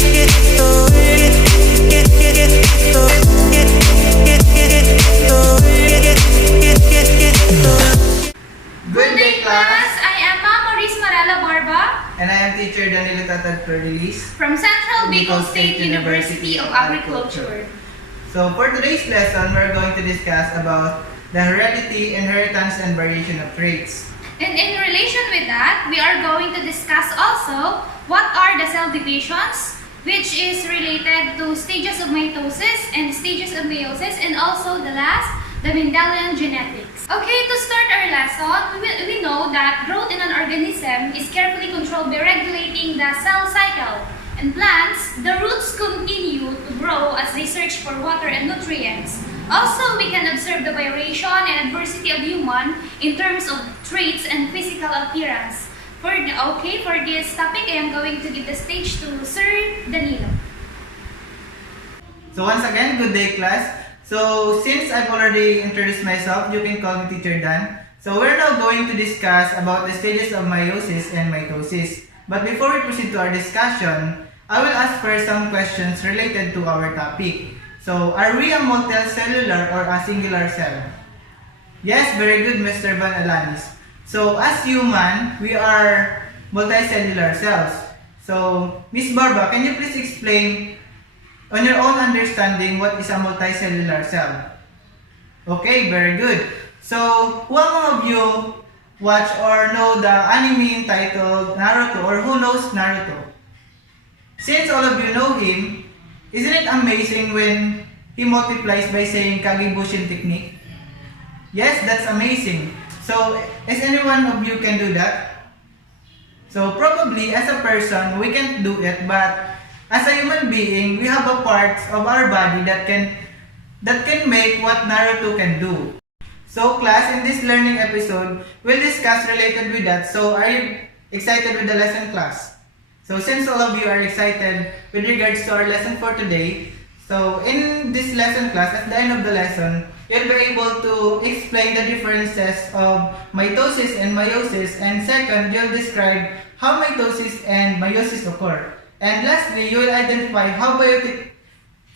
Good day, class. I am Maurice Marala Barba. And I am teacher Untitled Chapter From Central Bicol State University of Agriculture. So for today's lesson, we're going to discuss about the heredity, inheritance, and variation of traits. And in relation with that, we are going to discuss also what are the cell divisions, which is related to stages of mitosis and stages of meiosis, and also the last, the Mendelian genetics. Okay, to start our lesson, we know that growth in an organism is carefully controlled by regulating the cell cycle. In plants, the roots continue to grow as they search for water and nutrients. Also, we can observe the variation and adversity of human in terms of traits and physical appearance. For this topic, I am going to give the stage to Sir Danilo. So once again, good day, class. So since I've already introduced myself, you can call me Teacher Dan. So we're now going to discuss about the stages of meiosis and mitosis. But before we proceed to our discussion, I will ask first some questions related to our topic. So, are we a multicellular or a singular cell? Yes, very good, Mr. Van Alanis. So, as human, we are multicellular cells. So, Miss Barba, can you please explain on your own understanding what is a multicellular cell? Okay, very good. So, who among of you watch or know the anime entitled Naruto, or who knows Naruto? Since all of you know him, isn't it amazing when he multiplies by saying Kagebushin technique? Yes, that's amazing. So, is any one of you can do that? So, probably as a person, we can't do it, but as a human being, we have a part of our body that can make what Naruto can do. So, class, in this learning episode, we'll discuss related with that. So, are you excited with the lesson, class? So since all of you are excited with regards to our lesson for today, so in this lesson class, at the end of the lesson, you'll be able to explain the differences of mitosis and meiosis, and second, you'll describe how mitosis and meiosis occur. And lastly, you will identify how biotic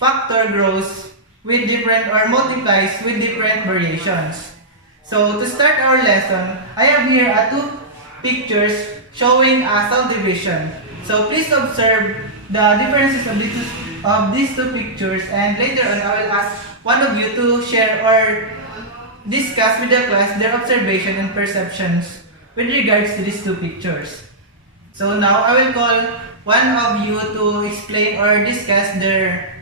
factor grows with different or multiplies with different variations. So to start our lesson, I have here two pictures showing a cell division. So please observe the differences of these two pictures, and later on I will ask one of you to share or discuss with the class their observation and perceptions with regards to these two pictures. So now I will call one of you to explain or discuss their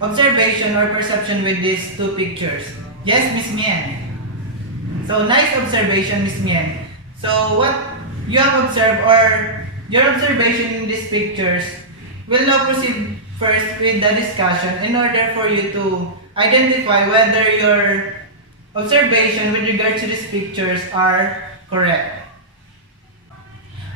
observation or perception with these two pictures. Yes, Miss Mien. So nice observation, Miss Mien. So what you have observed or your observation in these pictures will now proceed first with the discussion in order for you to identify whether your observation with regards to these pictures are correct.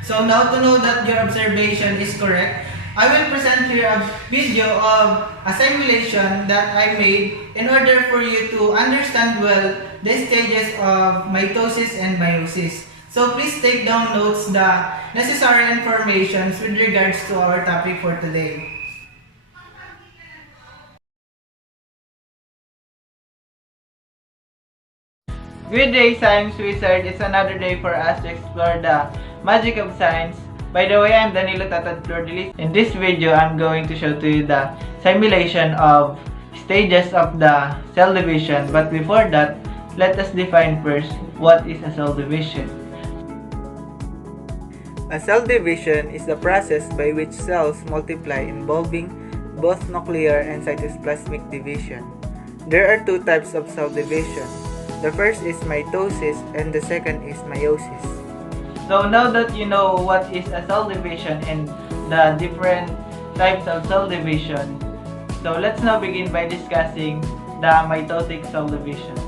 So now to know that your observation is correct, I will present here a video of a simulation that I made in order for you to understand well the stages of mitosis and meiosis. So please take down notes the necessary information with regards to our topic for today. Good day, Science Wizard. It's another day for us to explore the magic of science. By the way, I'm Danilo Tatad. In this video, I'm going to show to you the simulation of stages of the cell division. But before that, let us define first what is a cell division. A cell division is the process by which cells multiply involving both nuclear and cytoplasmic division. There are two types of cell division. The first is mitosis and the second is meiosis. So now that you know what is a cell division and the different types of cell division, so let's now begin by discussing the mitotic cell division.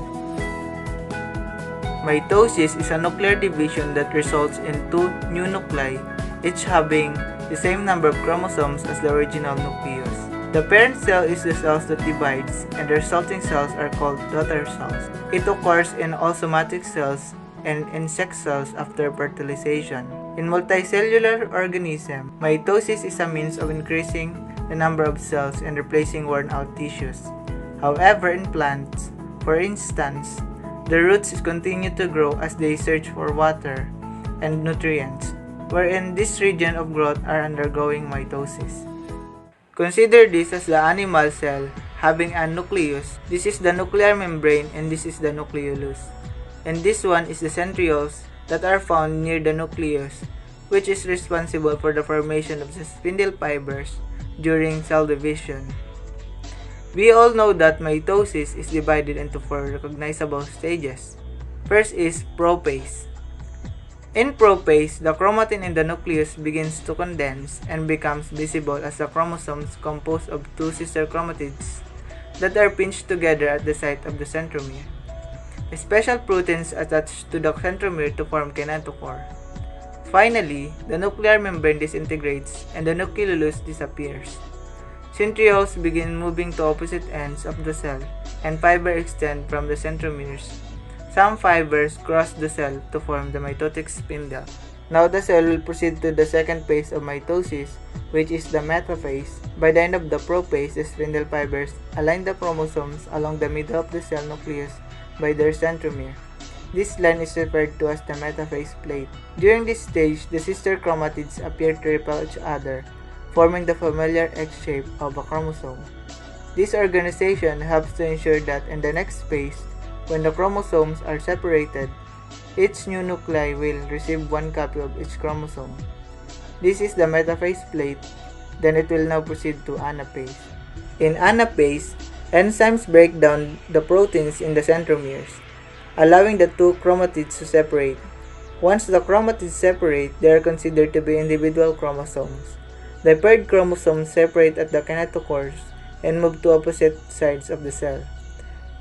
Mitosis is a nuclear division that results in two new nuclei, each having the same number of chromosomes as the original nucleus. The parent cell is the cells that divides, and the resulting cells are called daughter cells. It occurs in all somatic cells and insect cells after fertilization. In multicellular organism, mitosis is a means of increasing the number of cells and replacing worn-out tissues. However, in plants, for instance, the roots continue to grow as they search for water and nutrients, wherein this region of growth are undergoing mitosis. Consider this as the animal cell having a nucleus. This is the nuclear membrane and this is the nucleolus. And this one is the centrioles that are found near the nucleus, which is responsible for the formation of the spindle fibers during cell division. We all know that mitosis is divided into 4 recognizable stages. First is prophase. In prophase, the chromatin in the nucleus begins to condense and becomes visible as the chromosomes composed of 2 sister chromatids that are pinched together at the site of the centromere. Special proteins attach to the centromere to form kinetochore. Finally, the nuclear membrane disintegrates and the nucleolus disappears. Centrioles begin moving to opposite ends of the cell and fibers extend from the centromeres. Some fibers cross the cell to form the mitotic spindle. Now the cell will proceed to the second phase of mitosis, which is the metaphase. By the end of the prophase, the spindle fibers align the chromosomes along the middle of the cell nucleus by their centromere. This line is referred to as the metaphase plate. During this stage, the sister chromatids appear to repel each other, forming the familiar X shape of a chromosome. This organization helps to ensure that in the next phase, when the chromosomes are separated, each new nuclei will receive 1 copy of each chromosome. This is the metaphase plate, then it will now proceed to anaphase. In anaphase, enzymes break down the proteins in the centromeres, allowing the 2 chromatids to separate. Once the chromatids separate, they are considered to be individual chromosomes. The paired chromosomes separate at the kinetochores and move to opposite sides of the cell.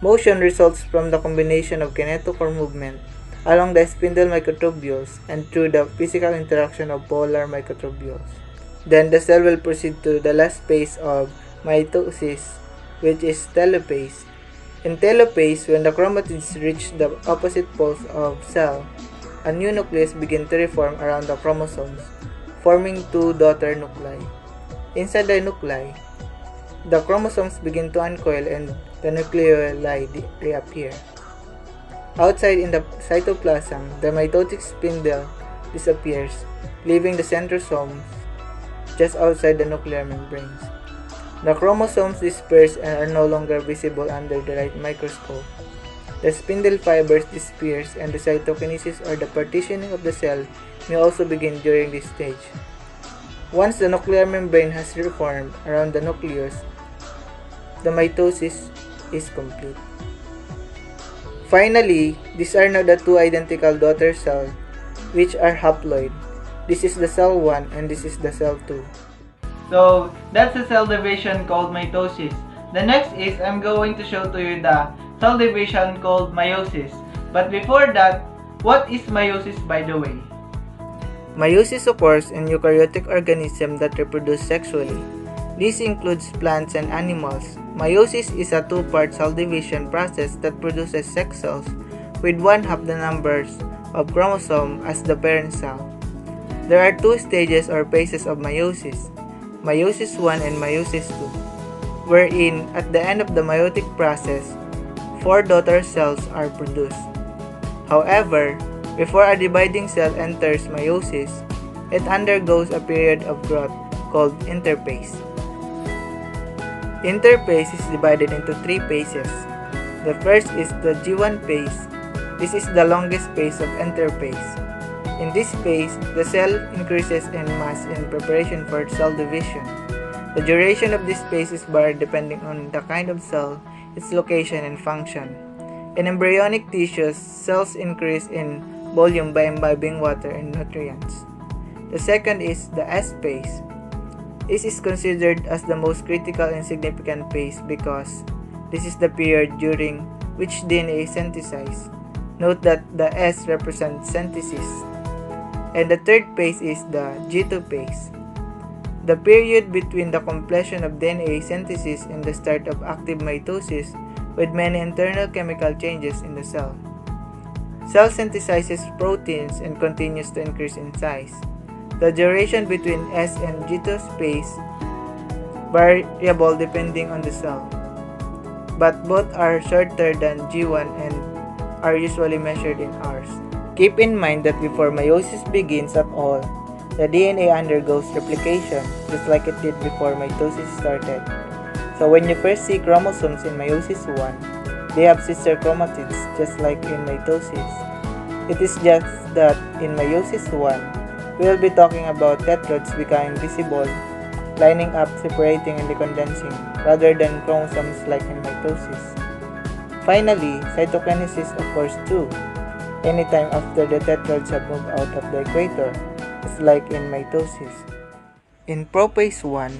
Motion results from the combination of kinetochore movement along the spindle microtubules and through the physical interaction of polar microtubules. Then the cell will proceed to the last phase of mitosis, which is telophase. In telophase, when the chromatids reach the opposite poles of cell, a new nucleus begins to reform around the chromosomes, forming 2 daughter nuclei. Inside the nuclei, the chromosomes begin to uncoil and the nucleoli reappear. Outside in the cytoplasm, the mitotic spindle disappears, leaving the centrosomes just outside the nuclear membranes. The chromosomes disperse and are no longer visible under the light microscope. The spindle fibers disperse and the cytokinesis or the partitioning of the cell may also begin during this stage. Once the nuclear membrane has reformed around the nucleus, the mitosis is complete. Finally, these are now the 2 identical daughter cells which are haploid. This is the cell 1 and this is the cell 2. So that's the cell division called mitosis. The next is I'm going to show to you the cell division called meiosis. But before that, what is meiosis by the way? Meiosis occurs in eukaryotic organisms that reproduce sexually. This includes plants and animals. Meiosis is a 2-part cell division process that produces sex cells with 1/2 the numbers of chromosomes as the parent cell. There are 2 stages or phases of meiosis, meiosis 1 and meiosis 2, wherein at the end of the meiotic process, 4 daughter cells are produced. However, before a dividing cell enters meiosis, it undergoes a period of growth called interphase. Interphase is divided into 3 phases. The first is the G1 phase. This is the longest phase of interphase. In this phase, the cell increases in mass in preparation for cell division. The duration of this phase is varied depending on the kind of cell, its location, and function. In embryonic tissues, cells increase in volume by imbibing water and nutrients. The second is the S phase. This is considered as the most critical and significant phase because this is the period during which DNA is synthesized. Note that the S represents synthesis. And the third phase is the G2 phase, the period between the completion of DNA synthesis and the start of active mitosis with many internal chemical changes in the cell. Cell synthesizes proteins and continues to increase in size. The duration between S and G2 phase variable depending on the cell, but both are shorter than G1 and are usually measured in hours. Keep in mind that before meiosis begins at all, the DNA undergoes replication just like it did before mitosis started. So when you first see chromosomes in meiosis 1, they have sister chromatids just like in mitosis. It is just that in meiosis 1, we will be talking about tetrads becoming visible, lining up, separating, and decondensing, rather than chromosomes like in mitosis. Finally, cytokinesis occurs too, anytime after the tetrads have moved out of the equator, just like in mitosis. In prophase 1,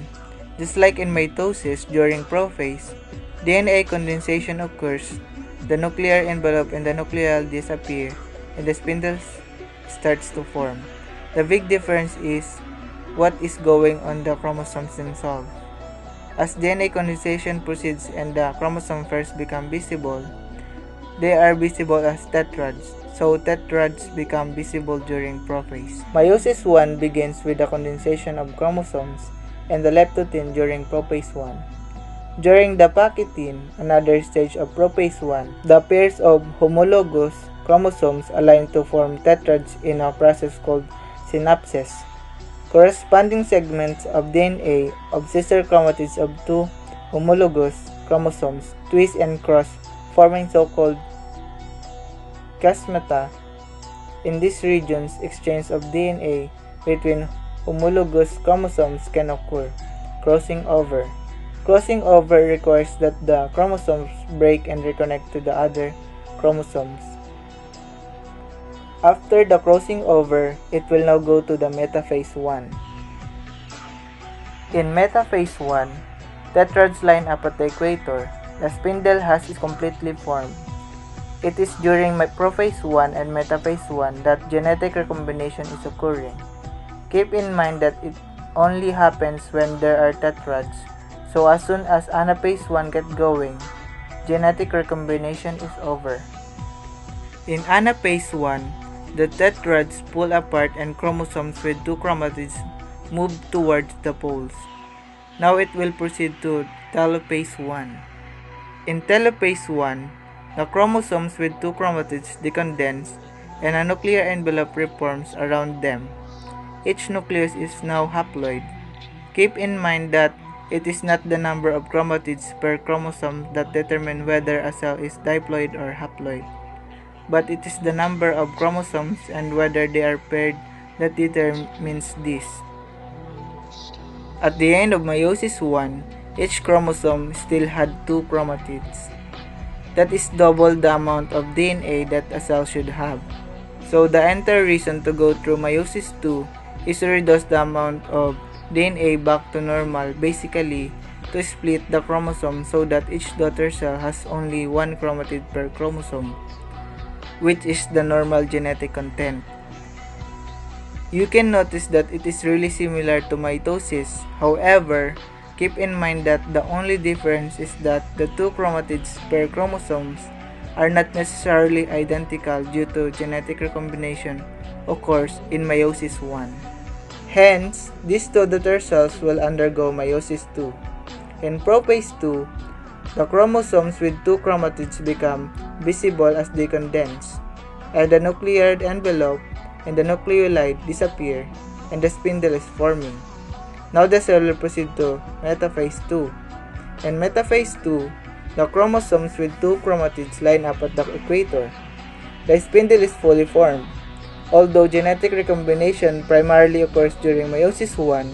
just like in mitosis during prophase, DNA condensation occurs, the nuclear envelope and the nucleoli disappear, and the spindle starts to form. The big difference is what is going on the chromosomes themselves. As DNA condensation proceeds and the chromosome first become visible, they are visible as tetrads, so tetrads become visible during prophase. Meiosis 1 begins with the condensation of chromosomes and the leptotin during prophase 1. During the pachytene, another stage of prophase 1, the pairs of homologous chromosomes align to form tetrads in a process called synapses. Corresponding segments of DNA of sister chromatids of two homologous chromosomes twist and cross, forming so-called chiasmata. In these regions, exchange of DNA between homologous chromosomes can occur, crossing over. Crossing over requires that the chromosomes break and reconnect to the other chromosomes. After the crossing over, it will now go to the metaphase 1. In metaphase 1, tetrads line up at the equator. The spindle has completely formed. It is during prophase 1 and metaphase 1 that genetic recombination is occurring. Keep in mind that it only happens when there are tetrads, so as soon as Anaphase 1 gets going, genetic recombination is over. In Anaphase 1, the tetrads pull apart and chromosomes with two chromatids move towards the poles. Now it will proceed to Telophase 1. In Telophase 1, the chromosomes with two chromatids decondense and a nuclear envelope reforms around them. Each nucleus is now haploid. Keep in mind that it is not the number of chromatids per chromosome that determine whether a cell is diploid or haploid, but it is the number of chromosomes and whether they are paired that determines this. At the end of meiosis 1, each chromosome still had two chromatids. That is double the amount of DNA that a cell should have. So the entire reason to go through meiosis 2 is to reduce the amount of DNA back to normal, basically to split the chromosome so that each daughter cell has only one chromatid per chromosome, which is the normal genetic content. You can notice that it is really similar to mitosis. However, keep in mind that the only difference is that the two chromatids per chromosomes are not necessarily identical due to genetic recombination occurs in meiosis 1. Hence, these two daughter cells will undergo meiosis 2. In prophase 2, the chromosomes with two chromatids become visible as they condense, and the nuclear envelope and the nucleoli disappear, and the spindle is forming. Now the cell will proceed to metaphase 2. In metaphase 2, the chromosomes with two chromatids line up at the equator. The spindle is fully formed. Although genetic recombination primarily occurs during meiosis 1,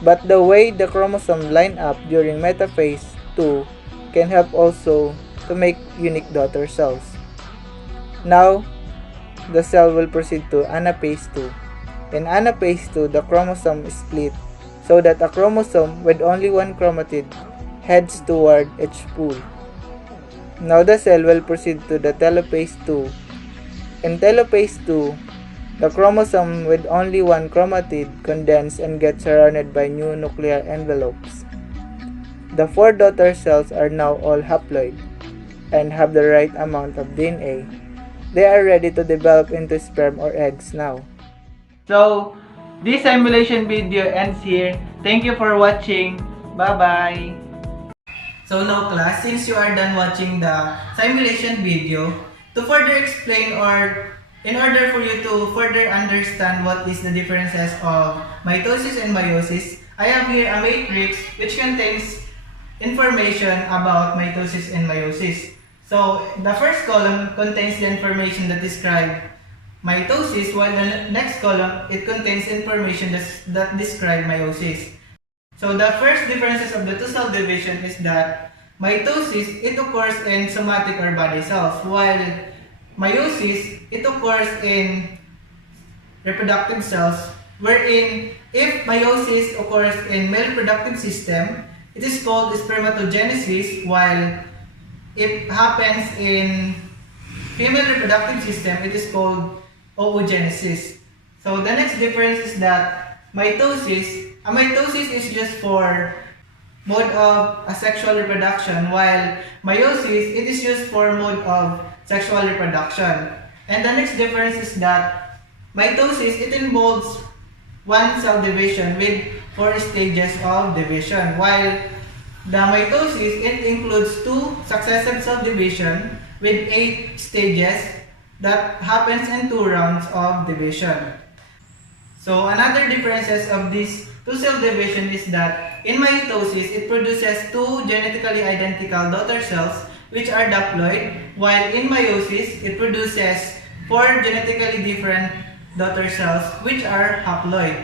but the way the chromosomes line up during metaphase 2 can help also to make unique daughter cells. Now, the cell will proceed to Anaphase 2. In Anaphase 2, the chromosome is split so that a chromosome with only one chromatid heads toward its pool. Now the cell will proceed to the Telophase 2. In Telophase 2, the chromosome with only one chromatid condense and gets surrounded by new nuclear envelopes. The four daughter cells are now all haploid and have the right amount of DNA. They are ready to develop into sperm or eggs now. So, this simulation video ends here. Thank you for watching. Bye-bye! So now class, since you are done watching the simulation video, to further explain or in order for you to further understand what is the differences of mitosis and meiosis, I have here a matrix which contains information about mitosis and meiosis. So the first column contains the information that describe mitosis, while the next column it contains information that describe meiosis. So the first differences of the two cell division is that mitosis, it occurs in somatic or body cells, while meiosis, it occurs in reproductive cells, wherein if meiosis occurs in male reproductive system, it is called spermatogenesis, while it happens in female reproductive system, it is called oogenesis. So the next difference is that mitosis is just for mode of asexual reproduction, while meiosis, it is used for mode of sexual reproduction. And the next difference is that mitosis, it involves one cell division with 4 stages of division, while the mitosis, it includes 2 successive cell division with 8 stages that happens in 2 rounds of division. So another differences of these 2 cell division is that in mitosis, it produces 2 genetically identical daughter cells which are diploid, while in meiosis, it produces 4 genetically different daughter cells which are haploid.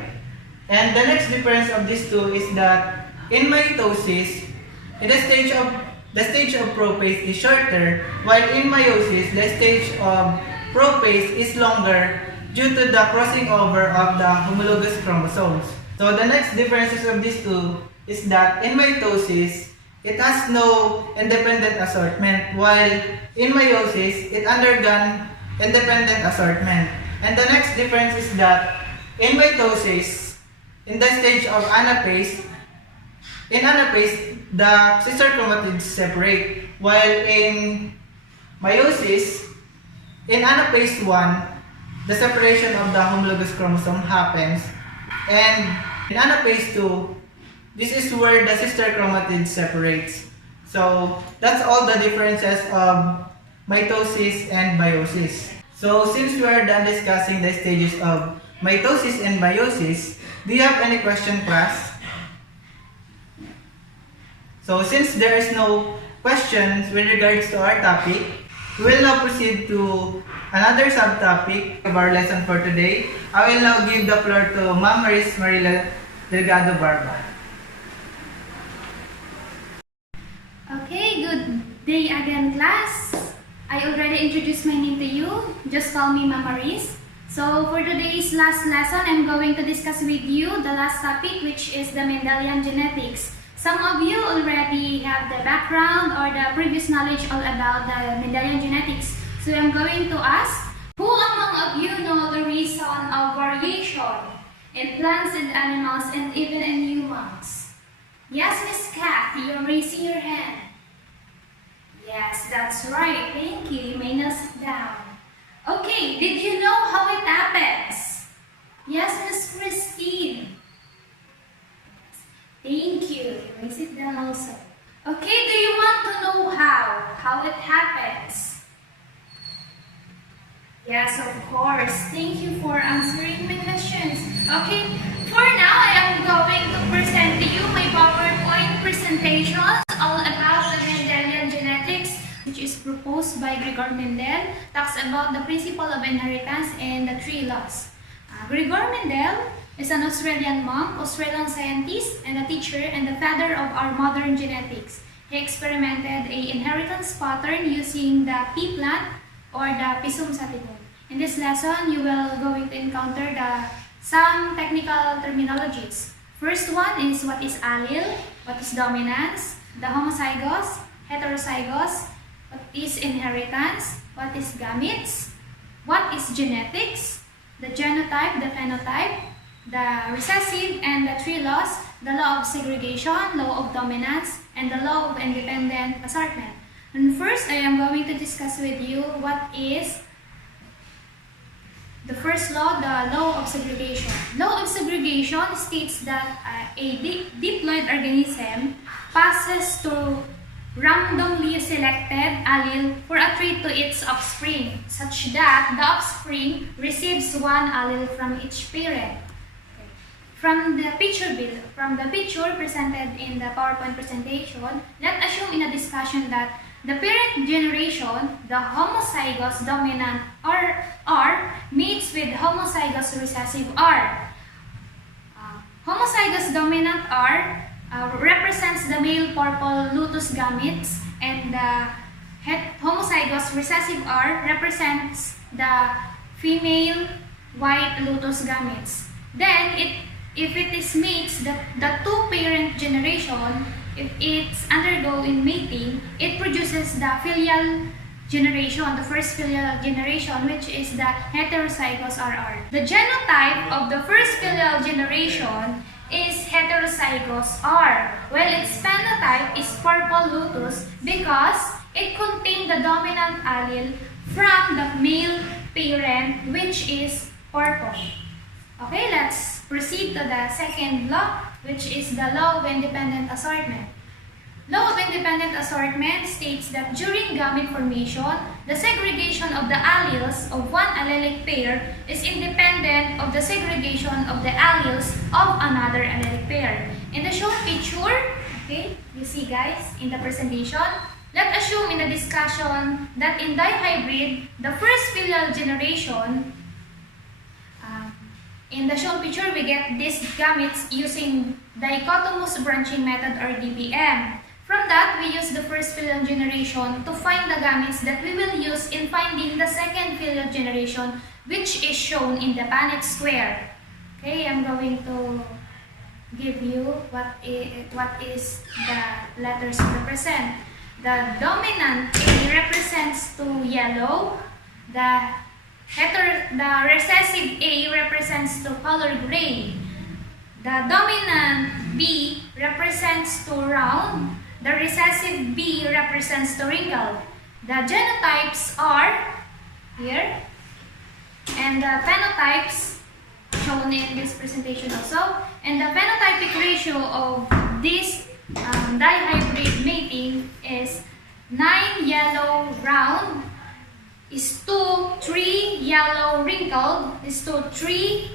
And the next difference of these two is that in mitosis, the stage of prophase is shorter, while in meiosis, the stage of prophase is longer due to the crossing over of the homologous chromosomes. So the next differences of these two is that in mitosis, it has no independent assortment, while in meiosis, it undergone independent assortment. And the next difference is that in mitosis, in the stage of Anaphase, the sister chromatids separate, while in meiosis, in Anaphase 1, the separation of the homologous chromosome happens, and in Anaphase 2, this is where the sister chromatid separates. So that's all the differences of mitosis and meiosis. So since we are done discussing the stages of mitosis and meiosis, do you have any question, class? So since there is no questions with regards to our topic, we will now proceed to another subtopic of our lesson for today. I will now give the floor to Ma'am Maris Marila Delgado Barba. Okay, good day again, class. I already introduced my name to you. Just call me Ma'am Maris. So for today's last lesson, I'm going to discuss with you the last topic, which is the Mendelian genetics. Some of you already have the background or the previous knowledge all about the Mendelian genetics. So I'm going to ask, who among of you know the reason of variation in plants and animals and even in humans? Yes, Miss Kat, you're raising your hand. Yes, that's right. Thank you. You may now sit down. Okay, did you know how it happens? Yes, Miss Christine. Thank you. You may sit down also. Okay, do you want to know how it happens? Yes, of course. Thank you for answering my questions. Okay, for now, I am going to present to you my PowerPoint presentations all about the Mendelian genetics, which is proposed by Gregor Mendel, talks about the principle of inheritance and the 3 laws. Gregor Mendel is an Australian monk, Australian scientist, and a teacher and the father of our modern genetics. He experimented an inheritance pattern using the pea plant or the Pisum sativum. In this lesson, you will going to encounter some technical terminologies. First one is what is allele, what is dominance, the homozygous, heterozygous, what is inheritance, what is gametes, what is genetics, the genotype, the phenotype, the recessive, and the 3 laws, the law of segregation, law of dominance, and the law of independent assortment. And first, I am going to discuss with you what is the first law, the law of segregation. Law of segregation states that a diploid organism passes to randomly selected allele for a trait to its offspring, such that the offspring receives one allele from each parent. From the picture presented in the PowerPoint presentation, let's assume in a discussion that the parent generation, the homozygous dominant R mates with homozygous recessive R. Homozygous dominant R represents the male purple lotus gametes, and the homozygous recessive R represents the female white lotus gametes. Then, if it is mates, the two-parent generation, if it's undergoing mating, it produces the filial generation, the first filial generation, which is the heterozygous RR. The genotype of the first filial generation is heterozygous R, while its phenotype is purple lotus because it contains the dominant allele from the male parent, which is purple. Okay, let's proceed to the second law, which is the law of independent assortment. Law of independent assortment states that during gamete formation, the segregation of the alleles of one allelic pair is independent of the segregation of the alleles of another allelic pair. In the shown picture, okay, you see guys, in the presentation, let's assume in the discussion that in dihybrid, the first filial generation, in the shown picture, we get these gametes using dichotomous branching method or DBM. From that, we use the first filial generation to find the gametes that we will use in finding the second filial generation, which is shown in the Banach square. Okay, I'm going to give you what is the letters represent. The dominant A represents to yellow. The recessive A represents to color gray. The dominant B represents to round. The recessive B represents to wrinkled. The genotypes are here, and the phenotypes shown in this presentation also. And the phenotypic ratio of this dihybrid mating is 9 yellow round is to 3 yellow wrinkled is to 3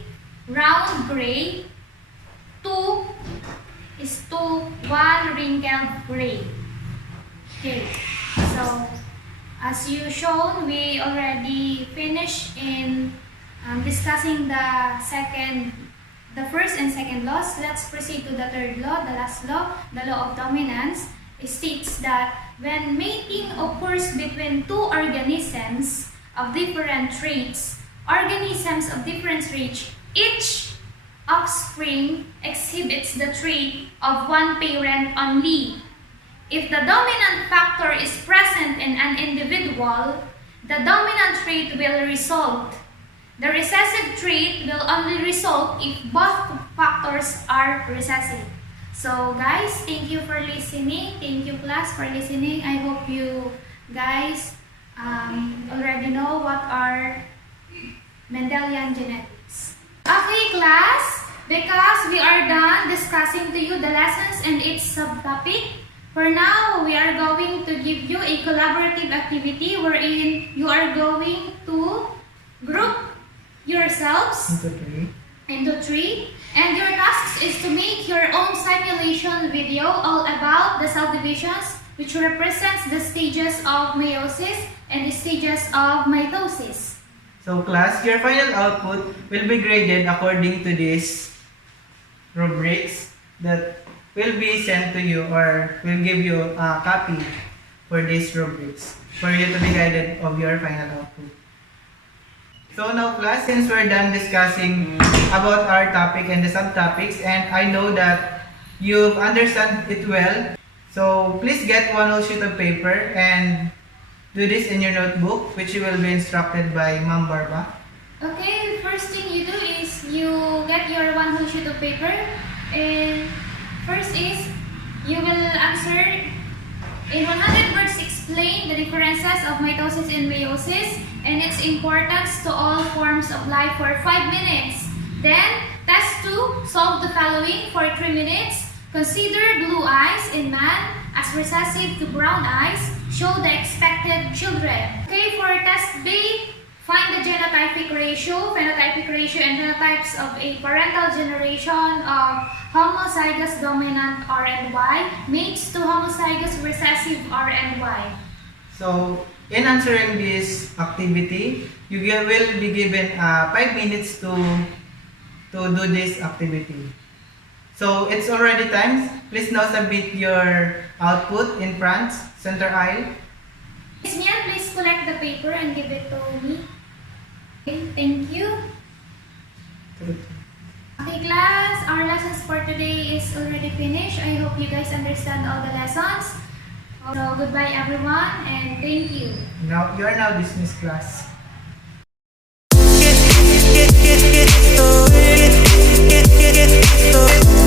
round gray, 2 is to 1 wrinkled gray. Okay, so as you shown, we already finished in discussing the first and second laws. Let's proceed to the third law, the last law, the law of dominance. It states that when mating occurs between two organisms of different traits, each offspring exhibits the trait of one parent only. If the dominant factor is present in an individual, the dominant trait will result. The recessive trait will only result if both factors are recessive. So guys, thank you for listening. Thank you class for listening. I hope you guys already know what are Mendelian genetics. Okay class, because we are done discussing to you the lessons and its subtopic, for now we are going to give you a collaborative activity wherein you are going to group yourselves into three, and your task is to make your own simulation video all about the cell divisions, which represents the stages of meiosis and the stages of mitosis. So class, your final output will be graded according to these rubrics that will be sent to you, or will give you a copy for these rubrics for you to be guided of your final output. So now class, since we're done discussing about our topic and the subtopics, and I know that you've understood it well, so please get one whole sheet of paper and do this in your notebook, which you will be instructed by Ma'am Barba. Okay, first thing you do is you get your one whole sheet of paper, and first is you will answer in 100 words explain the differences of mitosis and meiosis and its importance to all forms of life for 5 minutes. Then, test 2, solve the following for 3 minutes. Consider blue eyes in man as recessive to brown eyes. Show the expected children. Okay, for test B, find the genotypic ratio, phenotypic ratio, and phenotypes of a parental generation of homozygous dominant R and Y mates to homozygous recessive R and Y. So, in answering this activity, you will be given 5 minutes to do this activity. So, it's already time. Please now submit your output in front, center aisle. Miss Mian, please collect the paper and give it to me. Okay, thank you. Okay, class, our lessons for today is already finished. I hope you guys understand all the lessons. So, goodbye everyone and thank you. Now, you are now dismissed, class. Get